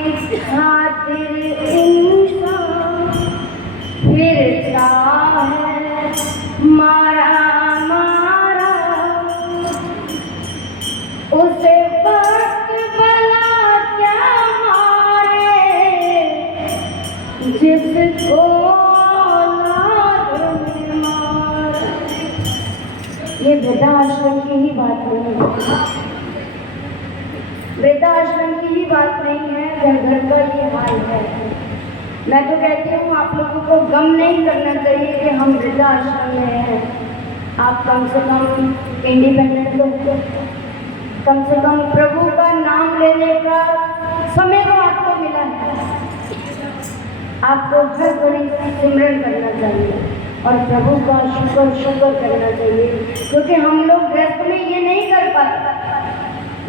खातिर इंसान फिरता है मारा मारा, उसे वक्त भला क्या मारे जिसको ये वृद्धाश्रम की ही बात नहीं है, वृद्धाश्रम की ही बात नहीं है, घर घर का ये हाल है। मैं तो कहती हूँ आप लोगों को गम नहीं करना चाहिए कि हम वृद्धाश्रम में हैं। आप कम से कम इंडिपेंडेंट हो, कम से कम प्रभु का नाम लेने का समय तो आपको मिला है। आपको हर घड़ी सिमरन करना चाहिए और प्रभु का शुक्र करना चाहिए, क्योंकि हम लोग गृहस्थ में ये नहीं कर पाते।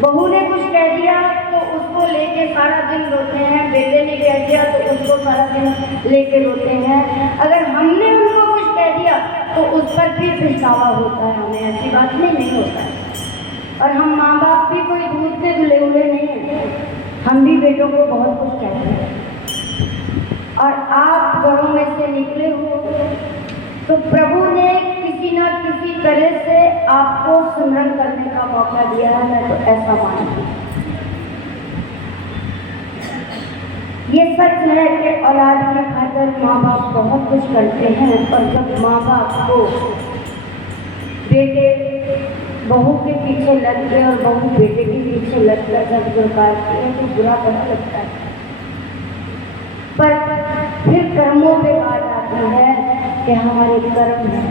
बहू ने कुछ कह दिया तो उसको लेके सारा दिन रोते हैं, बेटे ने कह दिया तो उसको सारा दिन लेके रोते हैं। अगर हमने उनको कुछ कह दिया तो उस पर फिर पछतावा होता है हमें, ऐसी बात नहीं होता है। और हम माँ बाप भी कोई दूध से धुले हुए नहीं हैं, हम भी बेटों को बहुत कुछ कहते हैं। और आप घरों में से निकले हो तो प्रभु ने किसी न किसी तरह से आपको सिमरन करने का मौका दिया है, मैं तो ऐसा मानती हूँ। ये सच है कि औलाद की खातिर माँ बाप बहुत कुछ करते हैं, और जब माँ बाप को बेटे बहू के पीछे लग गए और बहू बेटे के पीछे लग कर जब गुरकारती है तो बुरा बहुत लगता है। पर फिर कर्मों पे बात आती है कि हमारे कर्म हैं।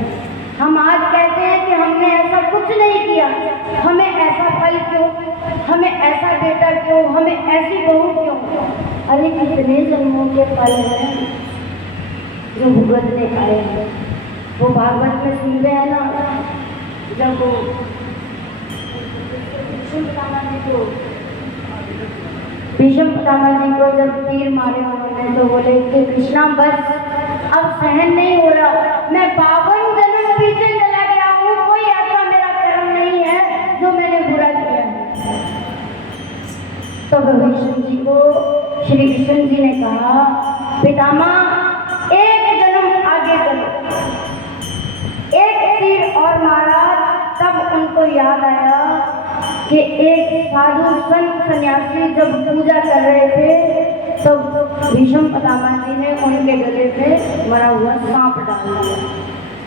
हम आज कहते हैं कि हमने ऐसा कुछ नहीं किया, हमें ऐसा फल क्यों, हमें ऐसा बेटा क्यों, हमें ऐसी बहू क्यों। अरे कितने जन्मों के फल हैं जो भुगतने आए हैं। वो भागवत में सुनते हैं ना, जब वो भीष्म पितामह जी को जब तीर मारे उन्होंने तो बोले कि कृष्णा बस अब सहन नहीं हो रहा, मैं 52 जन्म पीछे चला गया हूँ, कोई ऐसा मेरा कर्म नहीं है जो मैंने बुरा किया है। तो भीष्म जी को श्री कृष्ण जी ने कहा पितामह एक जन्म आगे चलो, एक तीर और मारा। तब उनको याद आया कि एक साधु संत सन्यासी जब पूजा कर रहे थे तो भीष्म पितामह जी ने उनके गले पे मरा हुआ सांप डाल दिया,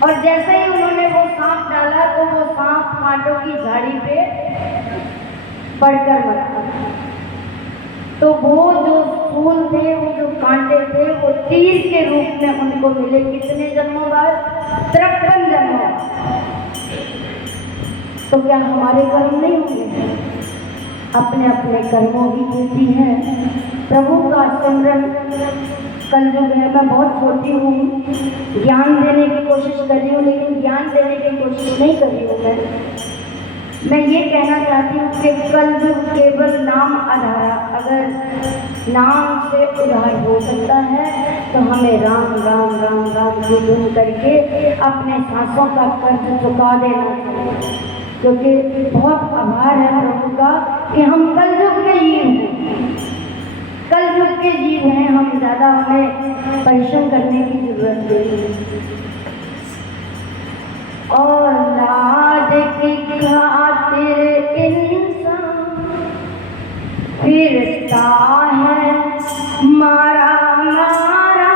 और जैसे ही उन्होंने वो सांप डाला तो वो सांप कांटों की झाड़ी पे पड़कर मरा। तो वो जो फूल थे, वो जो कांटे थे, वो तीर के रूप में उनको मिले। कितने जन्मों बाद? 53 जन्मों। तो क्या हमारे कर्म नहीं होंगे? अपने अपने कर्मों की गिनती है। प्रभु का सिमरन कल जो है, मैं बहुत छोटी हूँ, ज्ञान देने की कोशिश कर रही हूँ, लेकिन ज्ञान देने की कोशिश नहीं कर रही हूँ। मैं ये कहना चाहती हूँ कि कल जो केवल नाम आधारा, अगर नाम से उद्धार हो सकता है तो हमें राम राम राम राम की धुन करके अपने सांसों का कर्ज चुका देना चाहिए, क्योंकि बहुत आभार है प्रभु का कि हम कलयुग के जीव हैं, कलयुग के जीव हैं। हम ज़्यादा हमें परिश्रम करने की जरूरत नहीं है। और लाद की खातिर इंसान फिरता है मारा मारा,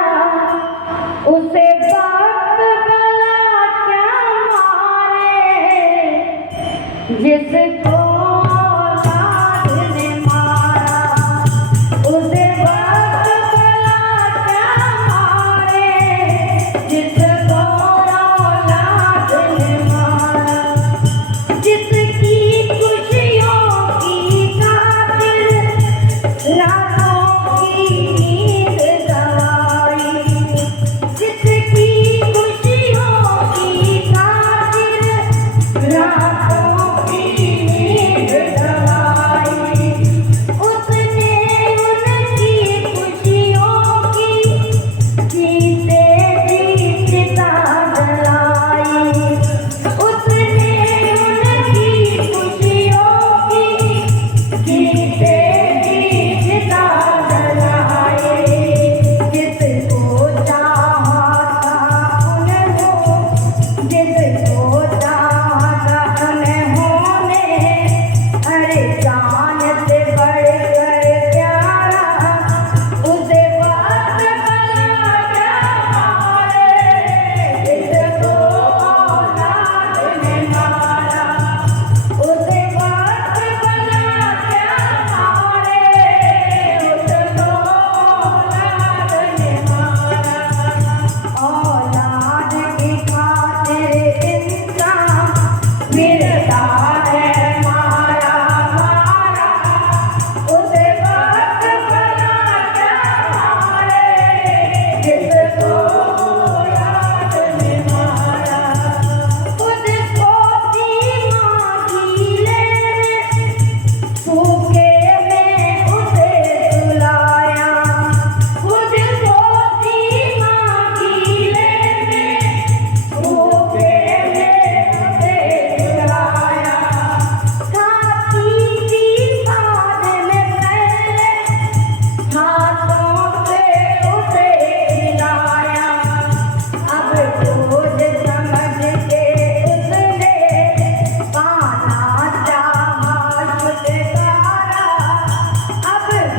उसे वक्त भला क्या मारे जिसको रातों की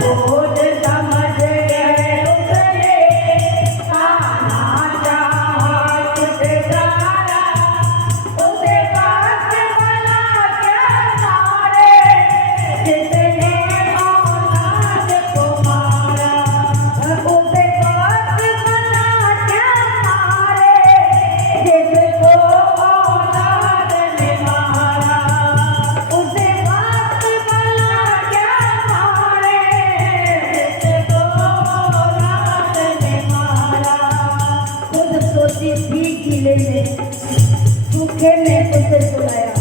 खोज समझ गए उसने आना चाहा छुटकारा उसे पास बना क्या मारे जिसने औलाद को मारा उसे पास बना क्या मारे जिसको औलाद ने मारा उसे पास बना क्या मारे जिसको औलाद ने मारा खुद सोची थी गीले में सूखे में उसे सुलाया